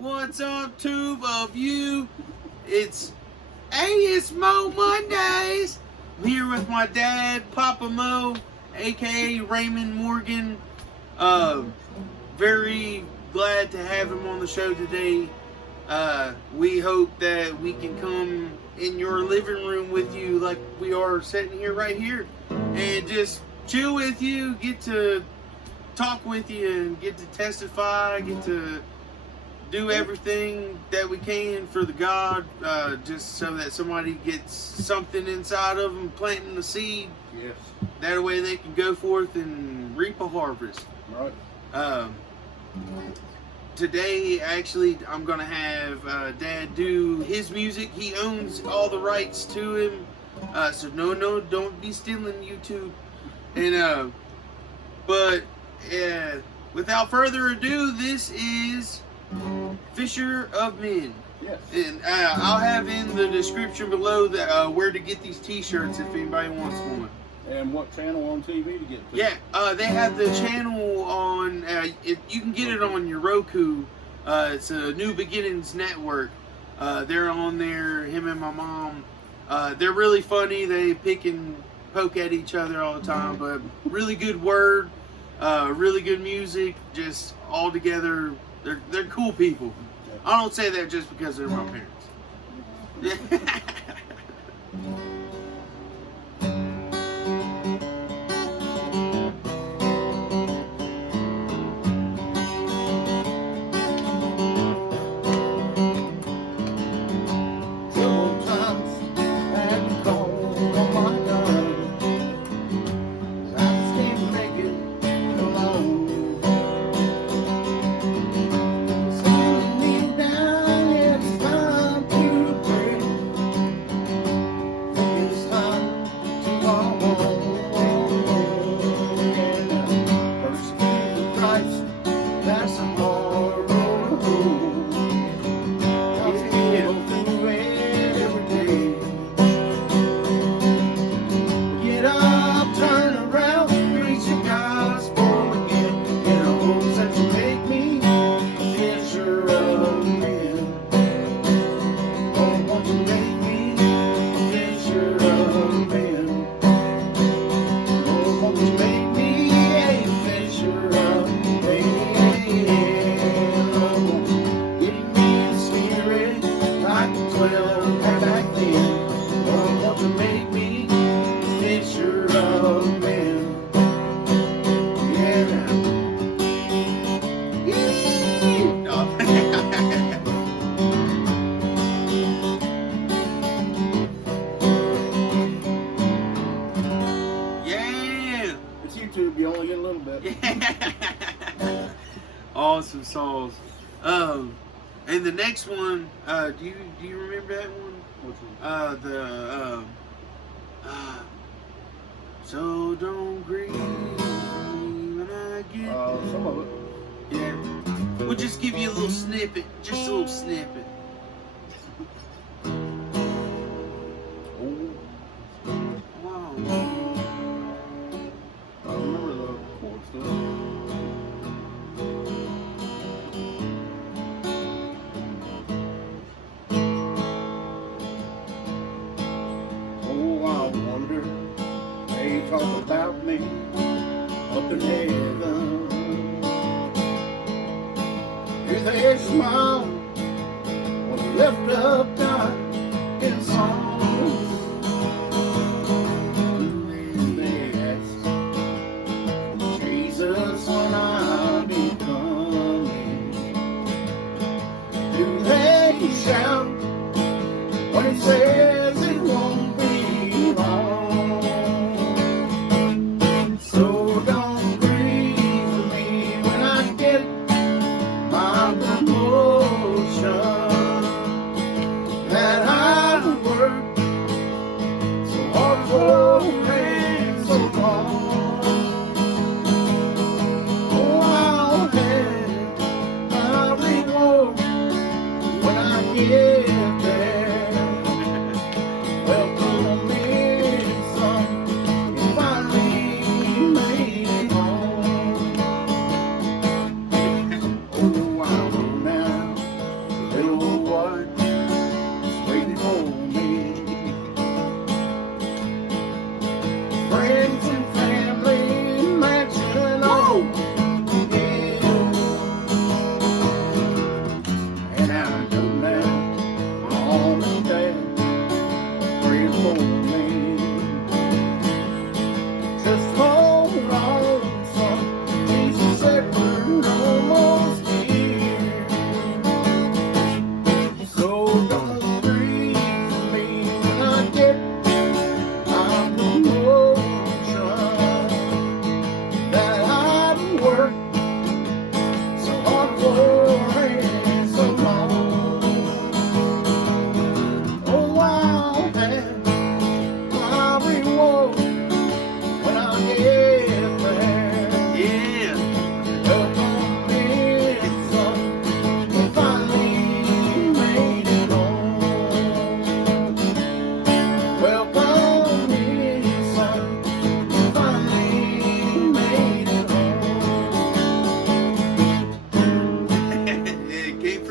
What's up, tube of you? It's it's Mo Mondays. I'm here with my dad, Poppa Mo, aka Raymond Morgan. Very glad to have him on the show today. We hope that we can come in your living room with you like we are sitting here right here and just chill with you, get to talk with you and get to testify, get to do everything that we can for the God, just so that somebody gets something inside of them, planting the seed. Yes. That way they can go forth and reap a harvest. Right. Today, actually, I'm going to have Dad do his music. He owns all the rights to him. So no, don't be stealing YouTube. And, but, without further ado, this is Fisher of Men. Yes. And I'll have in the description below that where to get these t-shirts if anybody wants one. And what channel on TV to get to? Yeah, they have the channel on, you can get it on your Roku. It's a New Beginnings Network. They're on there, him and my mom. They're really funny. They pick and poke at each other all the time, but really good word, really good music, just all together. They're cool people. I don't say that just because they're my parents. You only get a little bit. Awesome songs. And the next one, do you remember that one? Which one? So don't grieve when I get. Some of it. Yeah. We'll just give you a little snippet, just a little snippet. Talk about me up in heaven. Do they smile when you lift up God in songs? Do they ask Jesus when I be coming? Do they shout when he says it won't be long?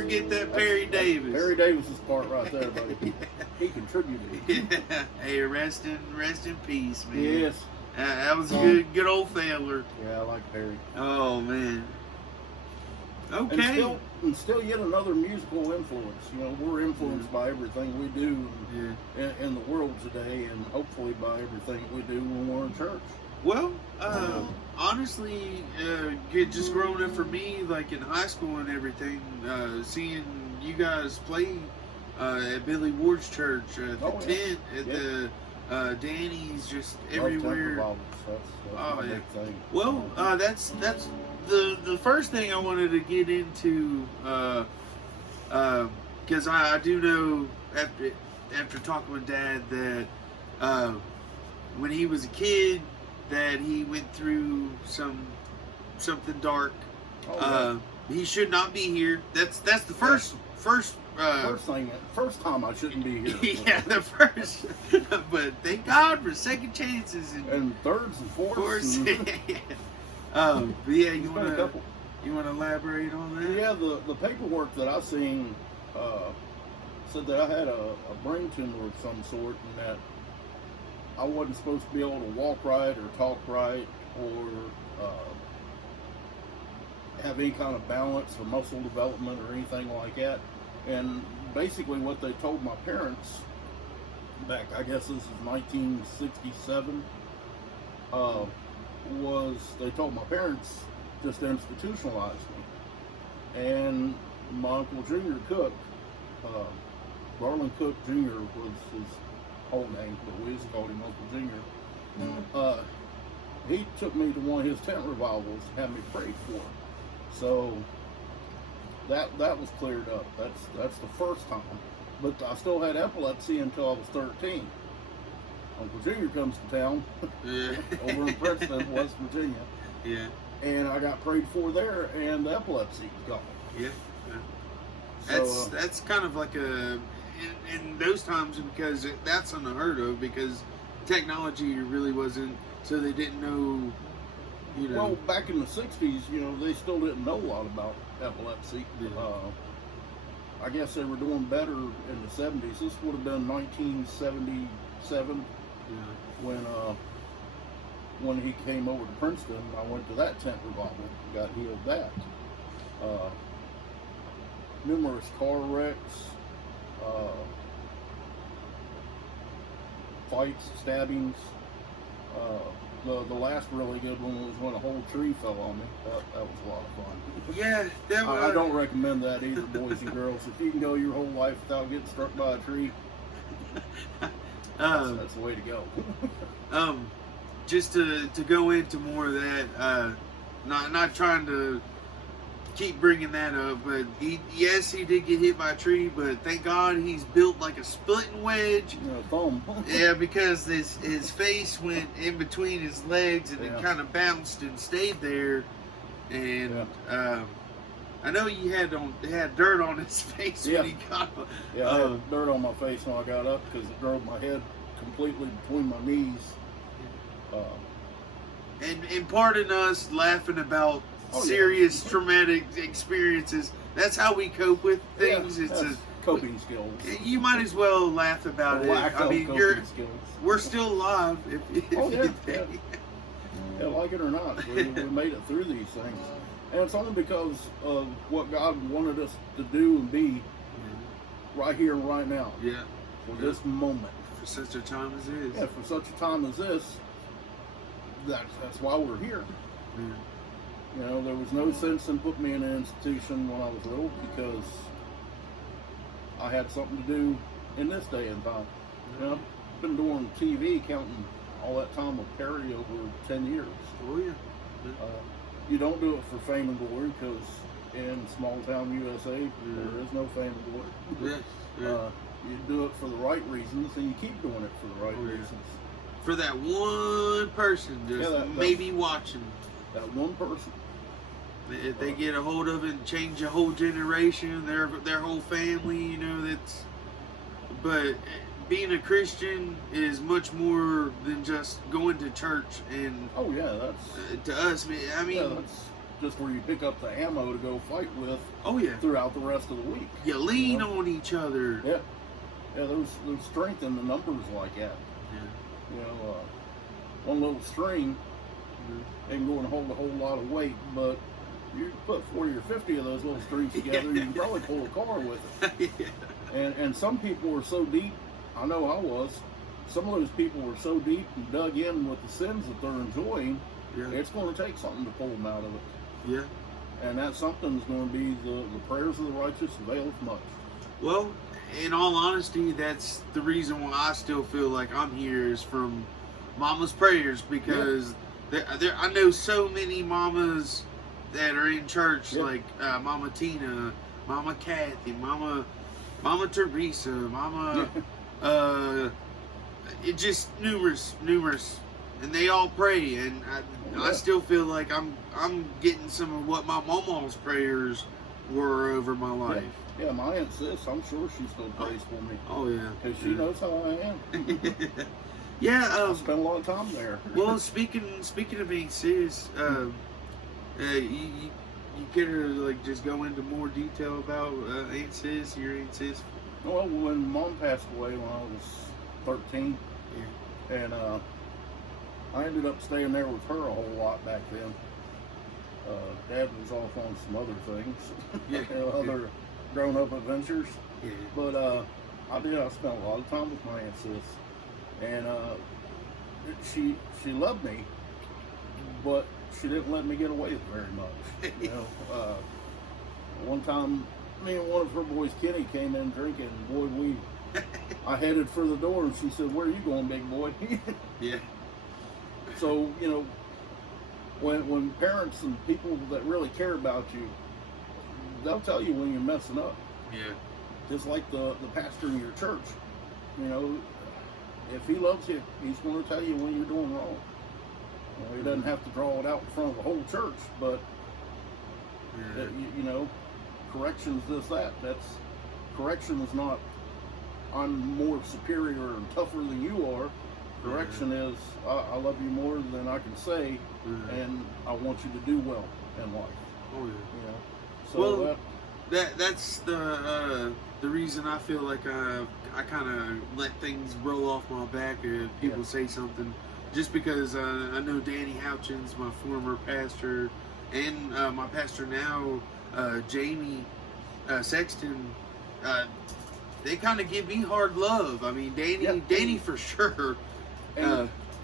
forget that Perry Davis. Perry Davis's part right there, buddy. He contributed. Yeah. Hey, rest in peace, man. Yes. That was a good old feller. Yeah, I like Perry. Oh man. Okay. And still yet another musical influence. You know, we're influenced by everything we do in the world today, and hopefully by everything we do when we're in church. Well, honestly, just growing up for me, like in high school and everything, seeing you guys play at Billy Ward's church, at the tent, at the Danny's, just everywhere. That's big thing. Well, that's the first thing I wanted to get into, because I do know after talking with Dad that when he was a kid, that he went through something dark. He should not be here. That's the first time I shouldn't be here. Yeah, the first. But thank God for second chances and thirds and fourths. But yeah, you want to elaborate on that? Yeah, the paperwork that I seen said that I had a brain tumor of some sort, and that I wasn't supposed to be able to walk right or talk right or have any kind of balance or muscle development or anything like that. And basically what they told my parents back, I guess this is 1967, was they told my parents just to institutionalize me. And my Uncle Junior Cook, Garland Cook Jr. was his whole name, but we just called him Uncle Junior. He took me to one of his tent revivals and had me prayed for. So that was cleared up. That's the first time. But I still had epilepsy until I was 13. Uncle Junior comes to town over in Princeton, West Virginia. Yeah. And I got prayed for there, and the epilepsy was gone. Yeah. So, that's kind of like in those times, because that's unheard of, because technology really wasn't, so they didn't know, you know. Well, back in the 60s, you know, they still didn't know a lot about epilepsy. Yeah. I guess they were doing better in the 70s. This would have been 1977 when he came over to Princeton. I went to that tent revival, got healed that. Numerous car wrecks, fights, stabbings. The last really good one was when a whole tree fell on me. That was a lot of fun. Yeah, I don't recommend that either, boys and girls. If you can go your whole life without getting struck by a tree, that's the way to go. Just to go into more of that, not trying to keep bringing that up, but he did get hit by a tree, but thank God he's built like a splitting wedge. Thumb. Yeah, because his face went in between his legs and it kind of bounced and stayed there. And I know he had dirt on his face when he got up. Yeah, I had dirt on my face when I got up because it drove my head completely between my knees. And pardon us laughing about serious traumatic experiences. That's how we cope with things. It's a coping skills. You might as well laugh about it. I mean, we're still alive. Yeah, like it or not, we made it through these things, and it's only because of what God wanted us to do and be right here and right now. Yeah. For this moment. For such a time as this. Yeah, for such a time as this. That's why we're here. Yeah. You know, there was no sense in putting me in an institution when I was little because I had something to do in this day and time. You know, I've been doing TV, counting all that time with Perry over 10 years. Oh, yeah. You don't do it for fame and glory because in small town USA, there is no fame and glory. You do it for the right reasons, and you keep doing it for the right reasons. For that one person just maybe watching. That one person. If they get a hold of it and change a whole generation, their whole family, you know, that's. But being a Christian is much more than just going to church and. Oh yeah, that's. To us, I mean. just where you pick up the ammo to go fight with. Oh yeah. Throughout the rest of the week. You lean on each other. Yeah. Yeah, there's strength in the numbers like that. Yeah. You know, one little string ain't going to hold a whole lot of weight, but you put 40 or 50 of those little strings together, you can probably pull a car with it. Yeah. And some people are so deep, I know I was, some of those people were so deep and dug in with the sins that they're enjoying, it's going to take something to pull them out of it. Yeah. And that something is going to be the prayers of the righteous availeth much. Well, in all honesty, that's the reason why I still feel like I'm here is from Mama's prayers, because I know so many mamas that are in church, like Mama Tina, Mama Kathy, Mama Teresa, Mama, it just numerous, and they all pray, and I still feel like I'm getting some of what my mama's prayers were over my life. Yeah, my aunt sis, I'm sure she still prays for me. Oh yeah, because she knows how I am. Yeah, I spent a lot of time there. Well, speaking of Aunt Sis, you care to like just go into more detail about Aunt Sis, your Aunt Sis? Well, when Mom passed away when I was 13, and I ended up staying there with her a whole lot back then. Dad was off on some other things, other grown-up adventures. Yeah. But I spent a lot of time with my Aunt Sis, and she loved me, but she didn't let me get away with very much. You know, one time, me and one of her boys, Kenny, came in drinking. Boy, I headed for the door, and she said, "Where are you going, big boy?" Yeah. So, you know, when parents and people that really care about you, they'll tell you when you're messing up. Yeah. Just like the pastor in your church. You know, if he loves you, he's going to tell you when you're doing wrong. You know, he doesn't have to draw it out in front of the whole church, but, you know, correction's correction is not, I'm more superior and tougher than you are. Correction is, I love you more than I can say, and I want you to do well in life. Oh yeah. You know? So well, that's the reason I feel like I kind of let things roll off my back if people say something, just because I know Danny Houchins, my former pastor, and my pastor now, Jamie Sexton. They kind of give me hard love. I mean, Danny for sure.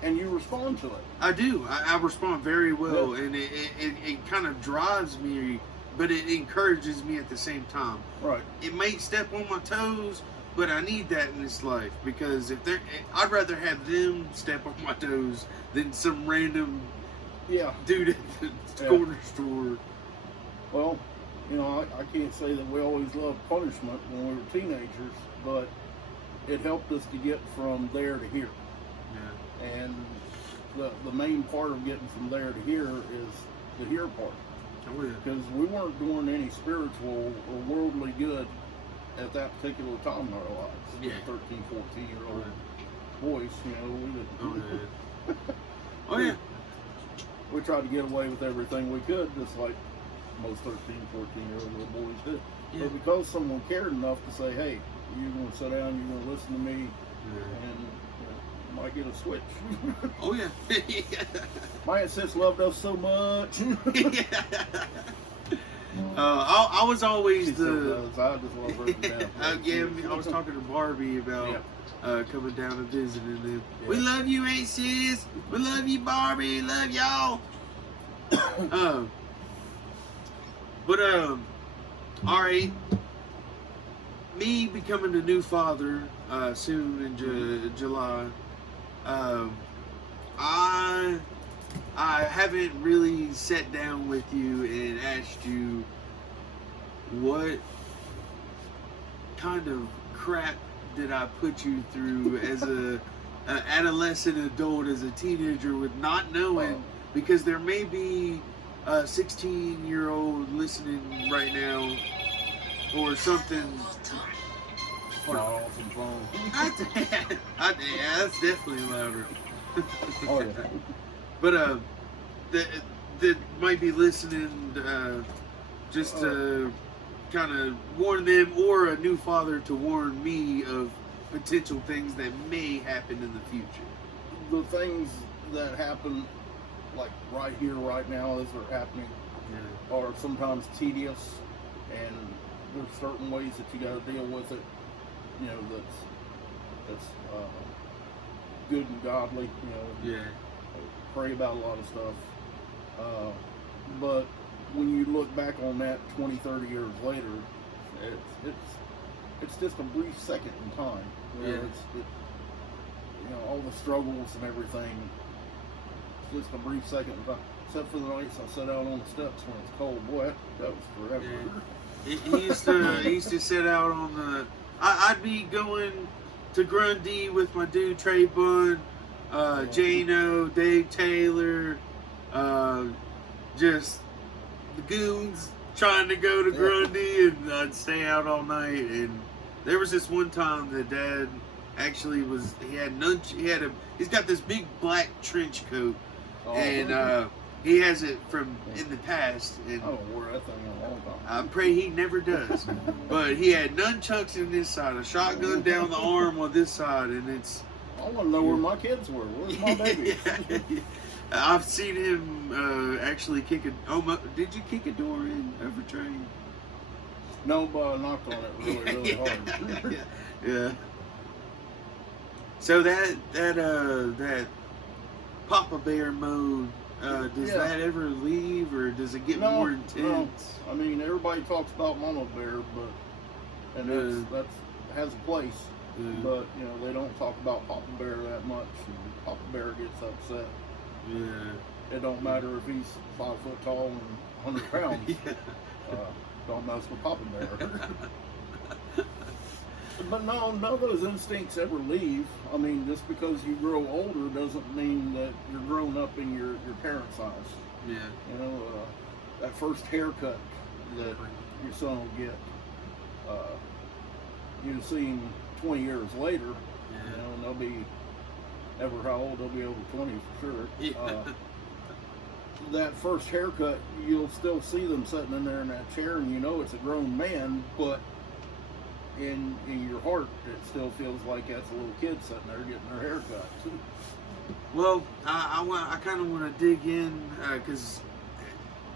And you respond to it. I do. I respond very well, and it kind of drives me, but it encourages me at the same time. Right. It may step on my toes, but I need that in this life, because I'd rather have them step on my toes than some random dude at the corner store. Well, you know, I can't say that we always loved punishment when we were teenagers, but it helped us to get from there to here. Yeah. And the main part of getting from there to here is the here part. Oh yeah. Because we weren't doing any spiritual or worldly good at that particular time in our lives. Yeah. 13, 14-year-old boys, you know, we didn't. Oh yeah. Oh yeah. We tried to get away with everything we could, just like most 13, 14-year-old little boys did. Yeah. But because someone cared enough to say, hey, you're going to sit down, you're going to listen to me, and you might get a switch. Oh, yeah. My Aunt Sis loved us so much. I was always I just love her to death. I was talking to Barbie about coming down and visiting them. Yeah. We love you, Aunt Sis. We love you, Barbie. Love y'all. All right. Me becoming a new father soon in July. I haven't really sat down with you and asked you what kind of crap did I put you through as a adolescent adult, as a teenager, with not knowing, because there may be a 16-year-old listening right now or something. That's definitely louder. Oh yeah. But that might be listening, just to kind of warn them, or a new father to warn me of potential things that may happen in the future? The things that happen, like right here, right now, as they're happening, are sometimes tedious, and there's certain ways that you got to deal with it. You know, that's good and godly. You know, pray about a lot of stuff. But when you look back on that 20, 30 years later, it's just a brief second in time. You know, you know, all the struggles and everything. It's just a brief second in time. Except for the nights I sit out on the steps when it's cold. Boy, that was forever. He used to sit out on the. I'd be going to Grundy with my dude Trey Bunn, Jano, Dave Taylor, just the goons trying to go to Grundy, and I'd stay out all night. And there was this one time that Dad actually he's got this big black trench coat, and he has it from in the past. And I haven't worn that thing in a long time. I pray he never does. But he had nunchucks on this side, a shotgun down the arm on this side, and it's. I want to know where my kids were. Where's my baby? I've seen him actually kick a. Did you kick a door in over train? No, but I knocked on it really hard. Yeah. So that Poppa Bear mode. Does that ever leave, or does it get more intense? No. I mean, everybody talks about Mama Bear, and that's has a place. But you know, they don't talk about Poppa Bear that much. And Poppa Bear gets upset. It don't matter if he's 5 foot tall and 100 pounds. Don't mess with Poppa Bear. But no, none of those instincts ever leave. I mean, just because you grow older doesn't mean that you're grown up in your parents' eyes. You know, that first haircut that your son will get, you see him 20 years later, you know, and they'll be, ever how old, they'll be over 20 for sure. That first haircut, you'll still see them sitting in there in that chair, and you know it's a grown man, but in your heart, it still feels like that's a little kid sitting there getting their hair cut. Well, I kind of want to dig in, because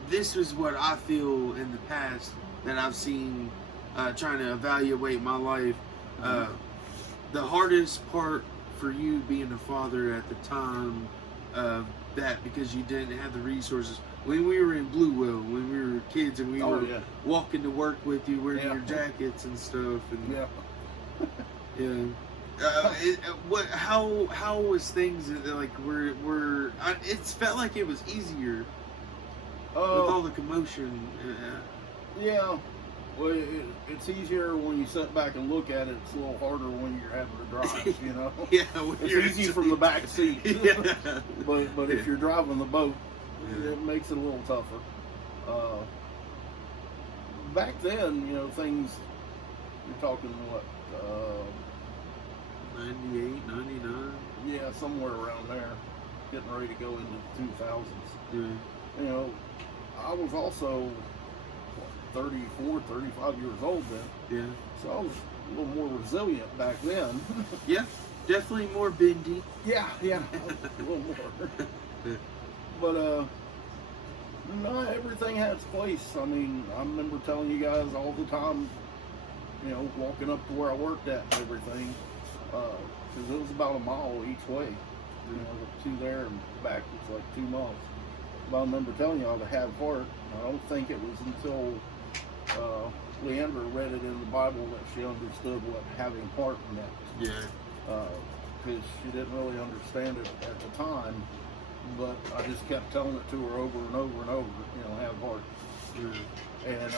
this is what I feel in the past that I've seen trying to evaluate my life. The hardest part for you being a father at the time of that, because you didn't have the resources. When we were in Blue Whale, when we were kids, and we were walking to work with you, wearing your jackets and stuff, and how was things like? It's felt like it was easier with all the commotion. Well, it's easier when you sit back and look at it. It's a little harder when you're having to drive, you know? It's easy from the back seat. But if you're driving the boat, it makes it a little tougher. Back then, you know, things, you're talking what? 98, 99? Yeah, somewhere around there. Getting ready to go into the 2000s. You know, I was also 34, 35 years old then. So I was a little more resilient back then. Definitely more bendy. A little more. But no, everything had its place. I mean, I remember telling you guys all the time, you know, walking up to where I worked at and everything, because it was about a mile each way. You know, to there and back was like 2 miles. But I remember telling y'all to have heart. I don't think it was until Leandra read it in the Bible that she understood what having heart meant. Because she didn't really understand it at the time, but I just kept telling it to her over and over and over, you know, have heart. And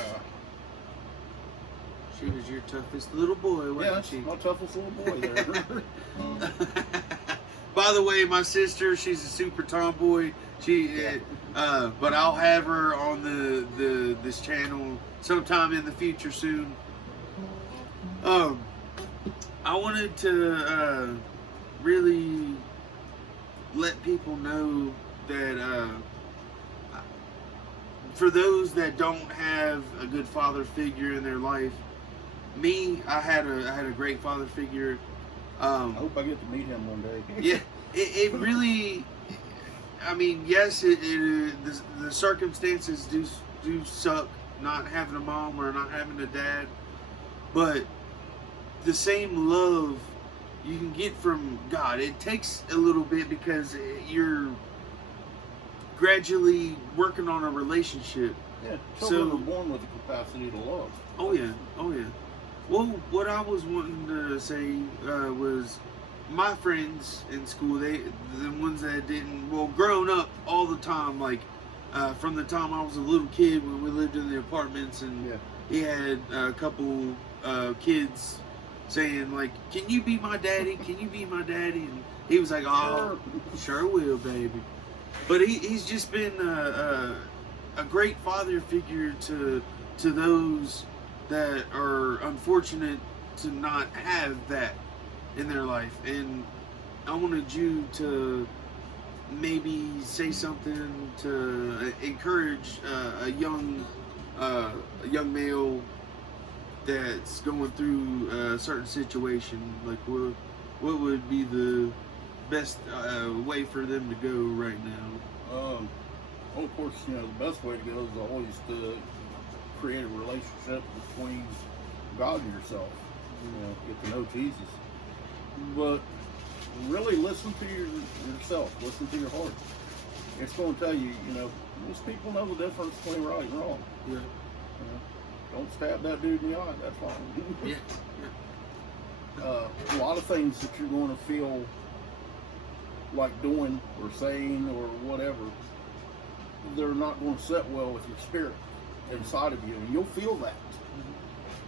she was your toughest little boy, wasn't she? My toughest little boy there. By the way, my sister, she's a super tomboy. But I'll have her on this channel sometime in the future soon. I wanted to really let people know that for those that don't have a good father figure in their life, I had a great father figure. I hope I get to meet him one day. Yeah, it really. I mean, yes, the circumstances do suck, not having a mom or not having a dad, but the same love you can get from God. It takes a little bit because you're gradually working on a relationship. Yeah, children are born with the capacity to love. Oh yeah, oh yeah. Well, what I was wanting to say was my friends in school, the ones that didn't, well, growing up all the time, like from the time I was a little kid when we lived in the apartments, and he had a couple kids saying like, "Can you be my daddy? Can you be my daddy?" And he was like, "Oh, sure will, baby." But he's just been a great father figure to those that are unfortunate to not have that in their life. And I wanted you to maybe say something to encourage a young male that's going through a certain situation. Like, what would be the best way for them to go right now? Well, of course, the best way to go is always to create a relationship between God and yourself. Get to know Jesus. But really listen to yourself. Listen to your heart. It's going to tell you, most people know the difference between right and wrong. Yeah. Don't stab that dude in the eye. That's fine. Yeah. A lot of things that you're going to feel like doing or saying or whatever, they're not going to sit well with your spirit inside of you, and you'll feel that.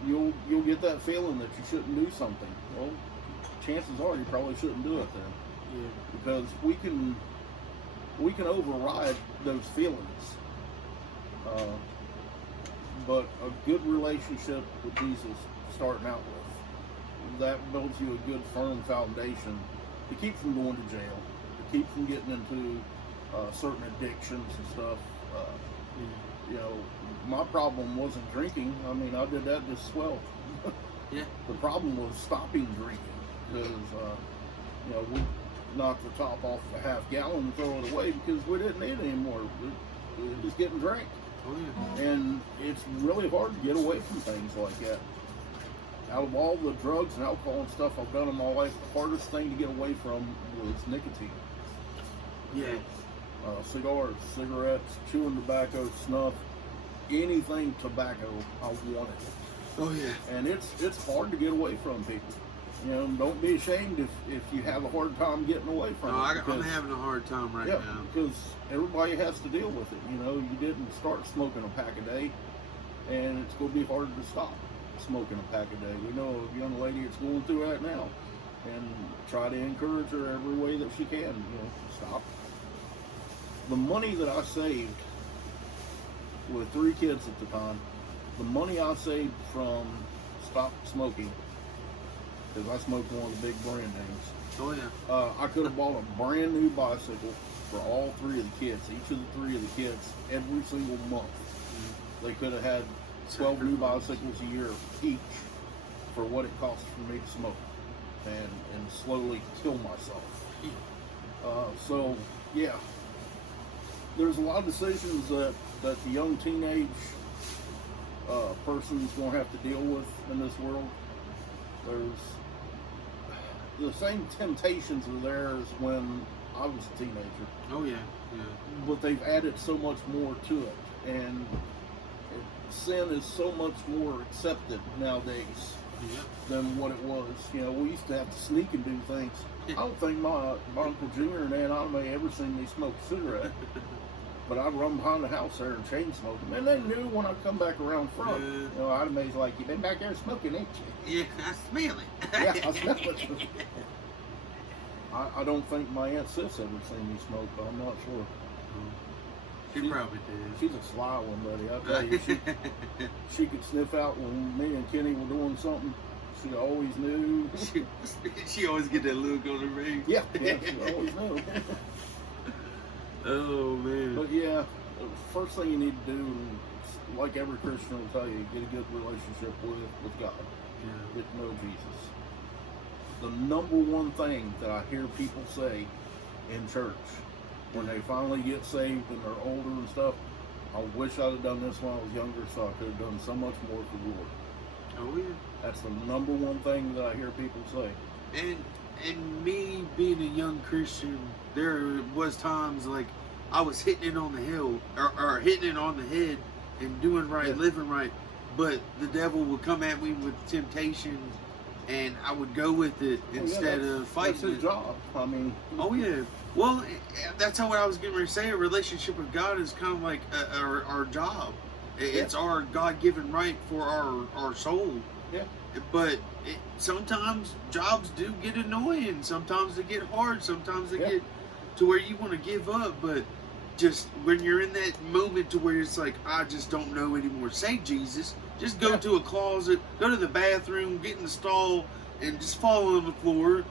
You'll get that feeling that you shouldn't do something. Well, chances are you probably shouldn't do it then. Yeah. Because we can override those feelings. But a good relationship with Jesus, starting out with, that builds you a good firm foundation to keep from going to jail, to keep from getting into certain addictions and stuff. My problem wasn't drinking. I mean, I did that just swell. Yeah. The problem was stopping drinking, because we knocked the top off a half gallon and throw it away because we didn't need it anymore. It was getting drank. Oh yeah. And it's really hard to get away from things like that. Out of all the drugs and alcohol and stuff I've done in my life, the hardest thing to get away from was nicotine. Yeah. Cigars, cigarettes, chewing tobacco, snuff, anything tobacco, I wanted it. Oh yeah. And it's hard to get away from, people. Don't be ashamed if you have a hard time getting away from it. I'm having a hard time right now. Because everybody has to deal with it. You didn't start smoking a pack a day, and it's going to be harder to stop smoking a pack a day. We know a young lady that's going through that now, and try to encourage her every way that she can. Stop. The money that I saved with 3 kids at the time, the money I saved from stop smoking, because I smoked one of the big brand names. Oh yeah. I could have bought a brand new bicycle for all 3 of the kids, each of the 3 of the kids, every single month. Mm-hmm. They could have had 12 new bicycles a year each for what it costs for me to smoke and slowly kill myself. So yeah, there's a lot of decisions that the young teenage person's going to have to deal with in this world. There's the same temptations are there as when I was a teenager. Oh yeah, yeah. But they've added so much more to it, and sin is so much more accepted nowadays than what it was. We used to have to sneak and do things. I don't think my Uncle Junior and Aunt Anna may ever seen me smoke a cigarette. But I'd run behind the house there and chain smoke them. And they knew when I come back around front. I'd amazed like, "You've been back there smoking, ain't you?" Yeah, I smell it. Yeah, I smell it. I don't think my Aunt Sis ever seen me smoke, but I'm not sure. She probably did. She's a sly one, buddy. I tell you, she could sniff out when me and Kenny were doing something. She always knew. She always get that look on her face. Yeah, she always knew. Oh man. But yeah, first thing you need to do, and it's like every Christian will tell you, get a good relationship with God. Yeah. Get to know Jesus. The number one thing that I hear people say in church when they finally get saved and they're older and stuff, I wish I'd have done this when I was younger, so I could have done so much more for the Lord. Oh yeah. That's the number one thing that I hear people say. And me being a young Christian, there was times like I was hitting it on the hill or hitting it on the head and doing right, Yeah. living right, but the devil would come at me with temptations, and I would go with it instead of fighting. That's his job. I mean. Oh yeah. Well, that's how what I was getting ready to say. A relationship with God is kind of like our job. It's our God-given right for our soul. Yeah. But sometimes jobs do get annoying. Sometimes they get hard. Sometimes they get to where you want to give up. But just when you're in that moment to where it's like, I just don't know anymore. Say Jesus. Just go to a closet, go to the bathroom, get in the stall, and just fall on the floor.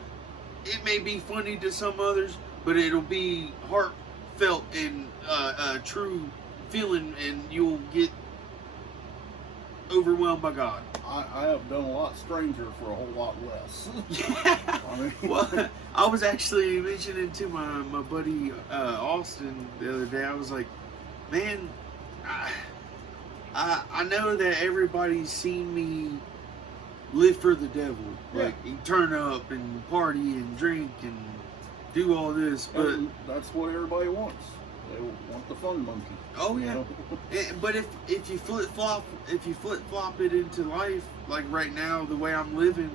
It may be funny to some others, but it'll be heartfelt and true feeling, and you'll get overwhelmed by God. I have done a lot stranger for a whole lot less. Yeah. I mean, Well, I was actually mentioning to my buddy Austin the other day, I was like, man, I know that everybody's seen me live for the devil. Yeah. Like, you turn up and party and drink and do all this, but and that's what everybody wants. They want the fun monkey. oh yeah. You know? But if you flip flop it into life, like right now, the way I'm living,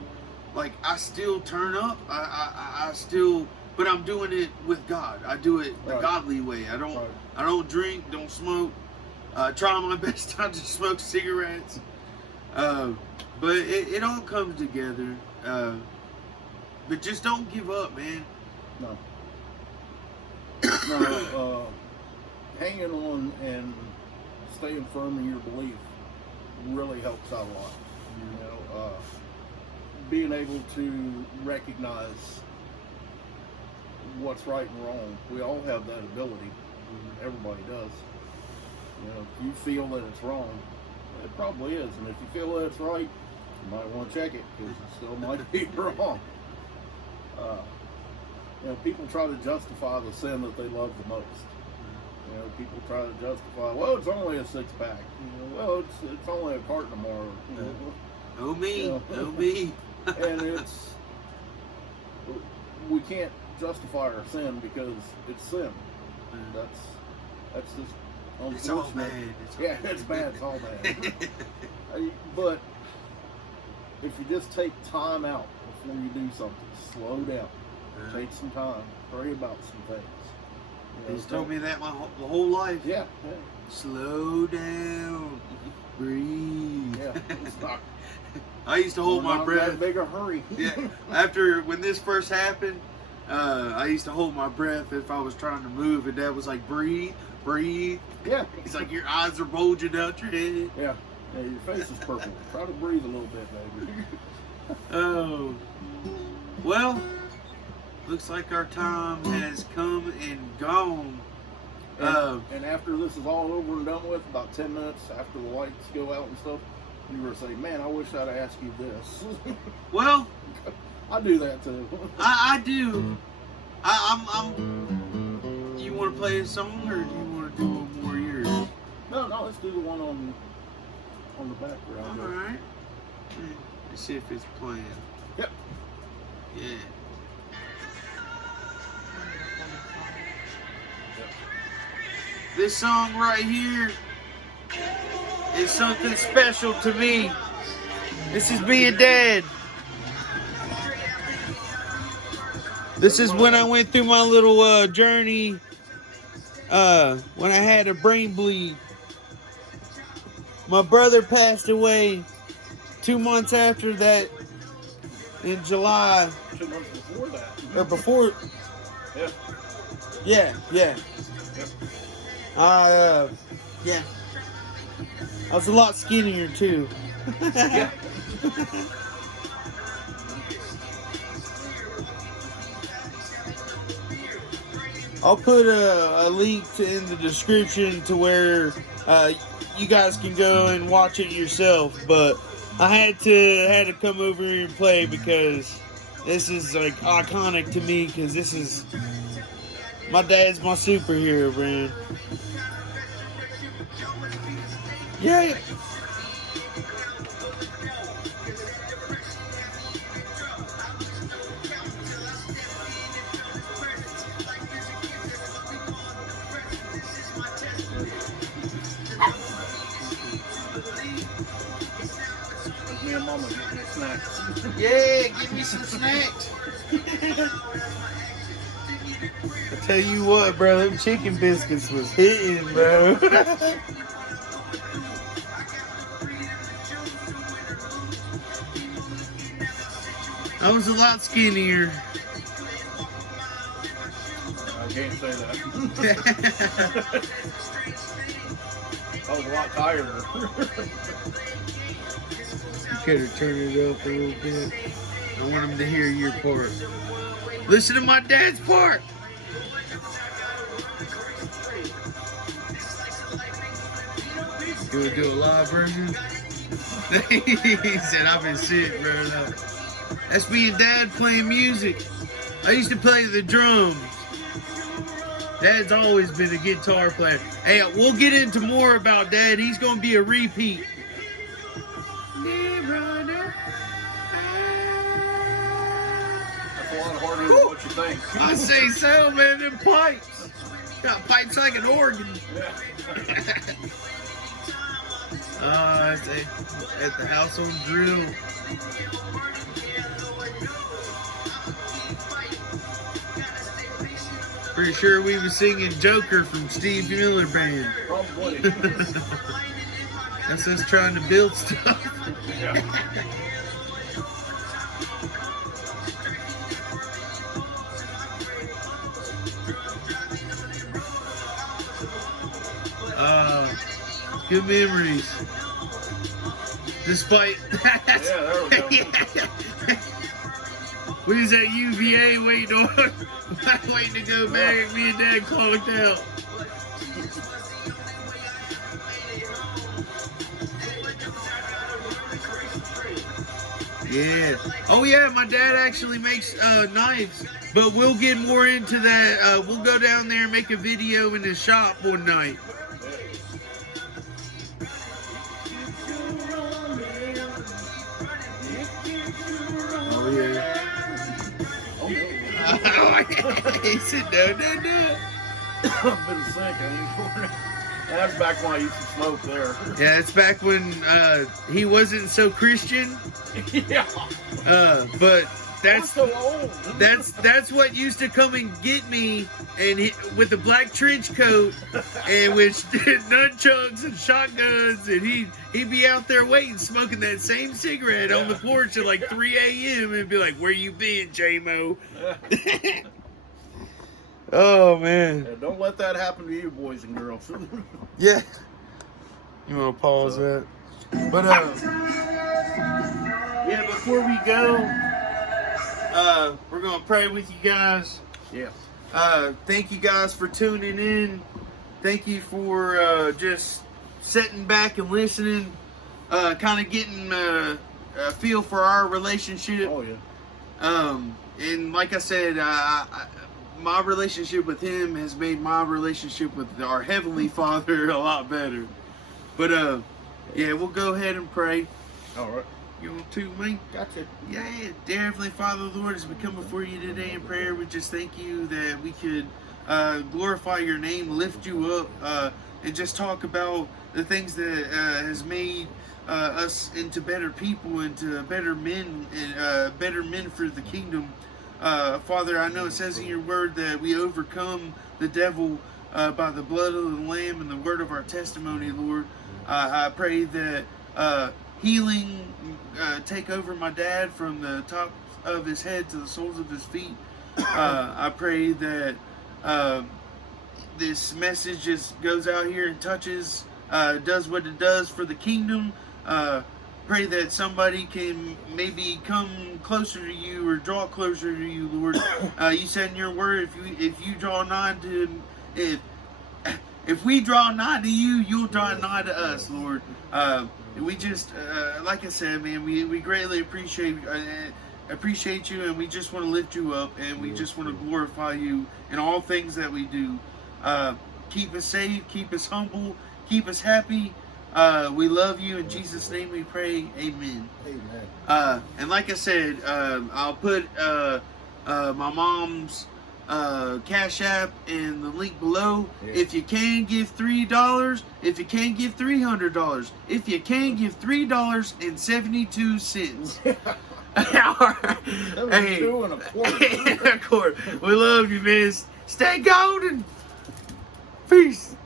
like I still turn up. I still, but I'm doing it with God. I do it the Right. godly way. I don't drink, don't smoke. Try my best not to smoke cigarettes. But it all comes together. But just don't give up, man. No. No, hanging on and staying firm in your belief really helps out a lot. You know, being able to recognize what's right and wrong. We all have that ability. Everybody does. You know, if you feel that it's wrong, it probably is. And if you feel that it's right, you might want to check it, because it still might be wrong. You know, people try to justify the sin that they love the most. You know, people try to justify, well, it's only a six-pack. You know, well, it's only a carton of more. You know, Oh me, you know. oh me. And we can't justify our sin because it's sin. That's just unfortunate. It's all bad. It's bad. It's all bad. But if you just take time out before you do something, slow down, take some time, pray about some things. You know, He's told me that my whole life. Yeah. Slow down, breathe. Yeah. It's not, I used to hold we're my not breath. that big a hurry. Yeah. When this first happened, I used to hold my breath if I was trying to move, and Dad was like, breathe, breathe. Yeah. He's like, your eyes are bulging out your head. Yeah. Yeah, your face is purple. Try to breathe a little bit, baby. Oh. Well, looks like our time has come and gone. And after this is all over and done with, about 10 minutes after the lights go out and stuff, you're going to say, man, I wish I'd asked you this. Well, I do that too. I do. I'm. You want to play a song, or do you want to do one more of yours? No, let's do the one on the background. All right. Let's see if it's playing. Yep. Yeah. This song right here is something special to me. This is being Dad. This is when I went through my little journey when I had a brain bleed. My brother passed away 2 months after that in July. 2 months before that. Or before. Yeah. Yeah. Yeah. I was a lot skinnier too. Yeah. I'll put a link in the description to where you guys can go and watch it yourself. But I had to come over here and play because this is like iconic to me. Because this is my dad's my superhero, man. Yeah. Me and Mama get me snacks. Yeah, give me some snacks. I tell you what, bro, them chicken biscuits was hitting, bro. I was a lot skinnier. I can't say that. I was a lot tireder. Could have turned it up a little bit. I want him to hear your part. Listen to my dad's part. You want to do a live version? He said, I've been sick, bro. That's me and Dad playing music. I used to play the drums. Dad's always been a guitar player. Hey, we'll get into more about Dad. He's going to be a repeat. That's a lot harder than what you think. I say so, man. Them pipes. Got pipes like an organ. Yeah. It's at the house on drill. Pretty sure we were singing Joker from Steve Miller Band. Probably. That's us trying to build stuff. Yeah. Good memories. Despite Yeah, there we go. We was at UVA waiting to go back. Me and Dad clocked out. Yeah. Oh yeah, my dad actually makes knives. But we'll get more into that. We'll go down there and make a video in his shop one night. Oh yeah. He said no. I've been sick. I ain't going to. That's back when I used to smoke there. Yeah, it's back when he wasn't so Christian. Yeah. But I'm so old. that's what used to come and get me, and with the black trench coat and with nunchucks and shotguns, and he'd be out there waiting, smoking that same cigarette on the porch at like 3 a.m. and be like, "Where you been, J-Mo?" Oh man! Yeah, don't let that happen to you, boys and girls. Yeah. You want to pause that? But yeah. Before we go, we're gonna pray with you guys. Yeah. Thank you guys for tuning in. Thank you for just sitting back and listening. Kind of getting a feel for our relationship. Oh yeah. And like I said, my relationship with him has made my relationship with our Heavenly Father a lot better. But yeah, we'll go ahead and pray. All right. You want to, man? Gotcha. Yeah, dear Heavenly Father, Lord, as we come before you today in prayer, we just thank you that we could glorify your name, lift you up, and just talk about the things that has made us into better people, into better men, and better men for the kingdom. Father, I know it says in your word that we overcome the devil by the blood of the Lamb and the word of our testimony, Lord. I pray that healing take over my dad from the top of his head to the soles of his feet. I pray that this message just goes out here and touches, does what it does for the kingdom. pray that somebody can maybe come closer to you or draw closer to you, Lord. You said in your word, if you draw nigh to, if we draw nigh to you, you'll draw nigh to us, Lord. We just, like I said, man, we greatly appreciate you, and we just want to lift you up, and we just want to glorify you in all things that we do. Keep us safe, keep us humble, keep us happy. We love you. In Jesus' name we pray. Amen. Amen. And like I said, I'll put my mom's Cash App in the link below. Yeah. If you can give $3, if you can give $300, if you can give $3.72. Hey, 72 and a quarter. of course. We love you, man. Stay golden. Peace.